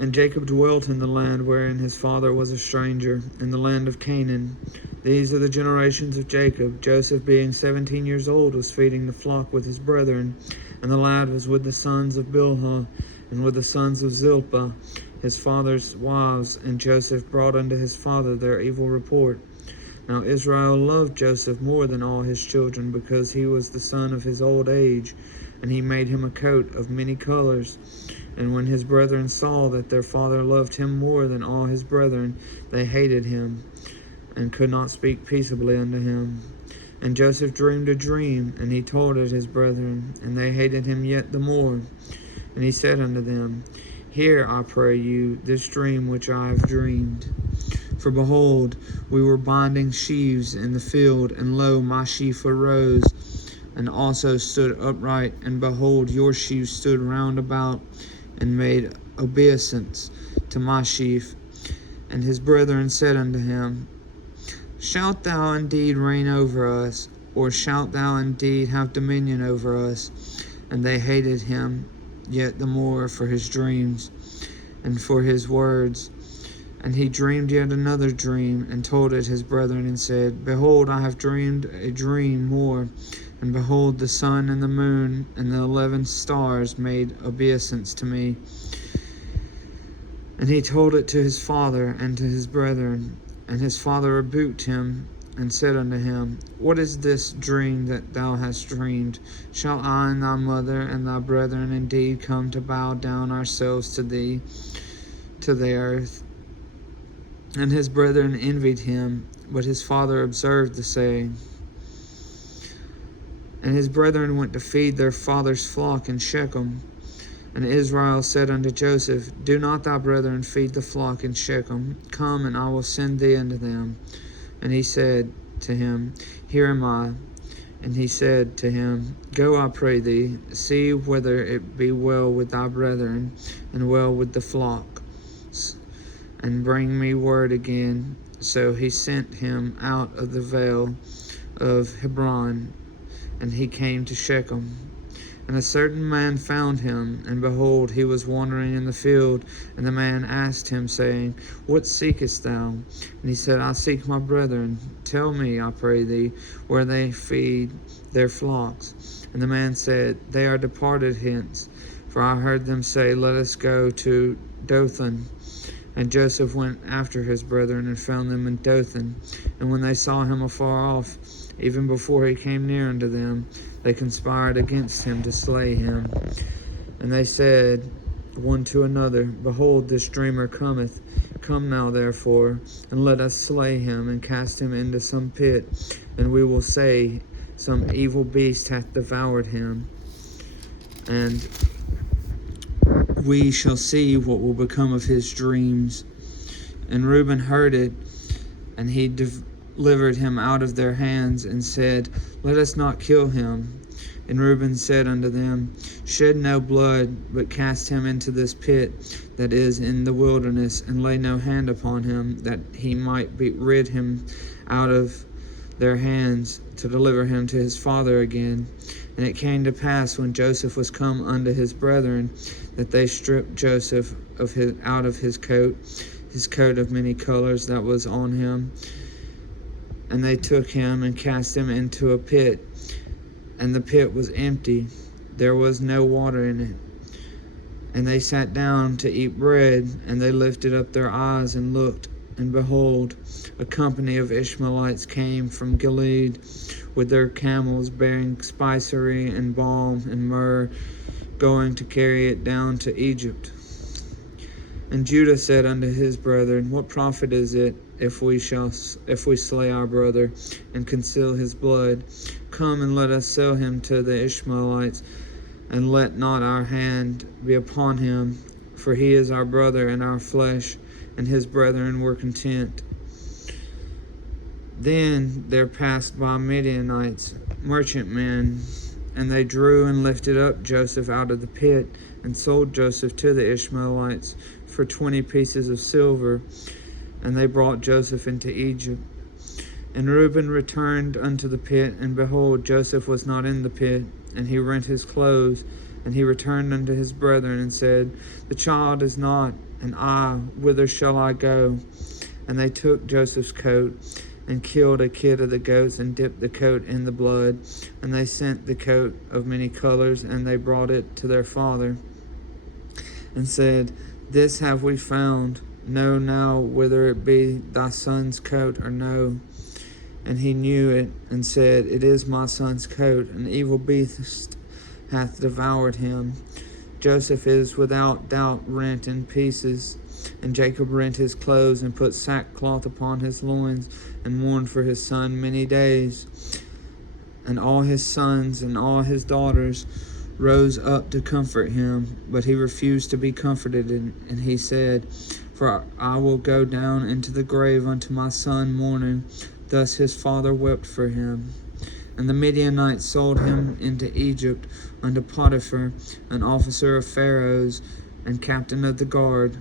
And Jacob dwelt in the land wherein his father was a stranger, in the land of Canaan. These are the generations of Jacob. Joseph, being 17 years old, was feeding the flock with his brethren, and the lad was with the sons of Bilhah, and with the sons of Zilpah, his father's wives. And Joseph brought unto his father their evil report. Now Israel loved Joseph more than all his children, because he was the son of his old age, and he made him a coat of many colors. And when his brethren saw that their father loved him more than all his brethren, they hated him, and could not speak peaceably unto him. And Joseph dreamed a dream, and he told it his brethren, and they hated him yet the more. And he said unto them, Hear, I pray you, this dream which I have dreamed. For behold, we were binding sheaves in the field, and lo, my sheaf arose, and also stood upright, and behold, your sheaves stood round about, and made obeisance to my sheaf. And his brethren said unto him, Shalt thou indeed reign over us, or shalt thou indeed have dominion over us? And they hated him yet the more for his dreams, and for his words. And he dreamed yet another dream, and told it his brethren, and said, Behold, I have dreamed a dream more. And behold, the sun and the moon and the 11 stars made obeisance to me. And he told it to his father and to his brethren. And his father rebuked him, and said unto him, What is this dream that thou hast dreamed? Shall I and thy mother and thy brethren indeed come to bow down ourselves to thee, to the earth? And his brethren envied him, but his father observed the saying. And his brethren went to feed their father's flock in Shechem. And Israel said unto Joseph, Do not thy brethren feed the flock in Shechem? Come, and I will send thee unto them. And he said to him, Here am I. And he said to him, Go, I pray thee, see whether it be well with thy brethren, and well with the flock, and bring me word again. So he sent him out of the vale of Hebron, and he came to Shechem. And a certain man found him, and behold, he was wandering in the field. And the man asked him, saying, What seekest thou? And he said, I seek my brethren. Tell me, I pray thee, where they feed their flocks. And the man said, They are departed hence, for I heard them say, Let us go to Dothan. And Joseph went after his brethren, and found them in Dothan. And when they saw him afar off, even before he came near unto them, they conspired against him to slay him. And they said one to another, Behold, this dreamer cometh. Come now, therefore, and let us slay him, and cast him into some pit, and we will say, Some evil beast hath devoured him. And we shall see what will become of his dreams. And Reuben heard it, and he delivered him out of their hands, and said, Let us not kill him. And Reuben said unto them, Shed no blood, but cast him into this pit that is in the wilderness, and lay no hand upon him, that he might rid him out of their hands, to deliver him to his father again. And it came to pass, when Joseph was come unto his brethren, that they stripped Joseph out of his coat of many colors that was on him. And they took him and cast him into a pit. And the pit was empty, there was no water in it. And they sat down to eat bread, and they lifted up their eyes and looked, and behold, a company of Ishmaelites came from Gilead with their camels, bearing spicery and balm and myrrh, going to carry it down to Egypt. And Judah said unto his brethren, What profit is it if we slay our brother and conceal his blood? Come, and let us sell him to the Ishmaelites, and let not our hand be upon him, for he is our brother and our flesh. And his brethren were content. Then there passed by Midianites, merchantmen, and they drew and lifted up Joseph out of the pit, and sold Joseph to the Ishmaelites for 20 pieces of silver. And they brought Joseph into Egypt. And Reuben returned unto the pit, and behold, Joseph was not in the pit. And he rent his clothes, And he returned unto his brethren and said, The child is not, and I, whither shall I go? And they took Joseph's coat and killed a kid of the goats and dipped the coat in the blood. And they sent the coat of many colors, and they brought it to their father and said, This have we found. Know now whether it be thy son's coat or no. And he knew it, and said, It is my son's coat. An evil beast hath devoured him. Joseph is without doubt rent in pieces. And Jacob rent his clothes, and put sackcloth upon his loins, and mourned for his son many days. And all his sons and all his daughters rose up to comfort him, but he refused to be comforted, and he said, For I will go down into the grave unto my son mourning. Thus his father wept for him. And the Midianites sold him into Egypt unto Potiphar, an officer of Pharaoh's, and captain of the guard.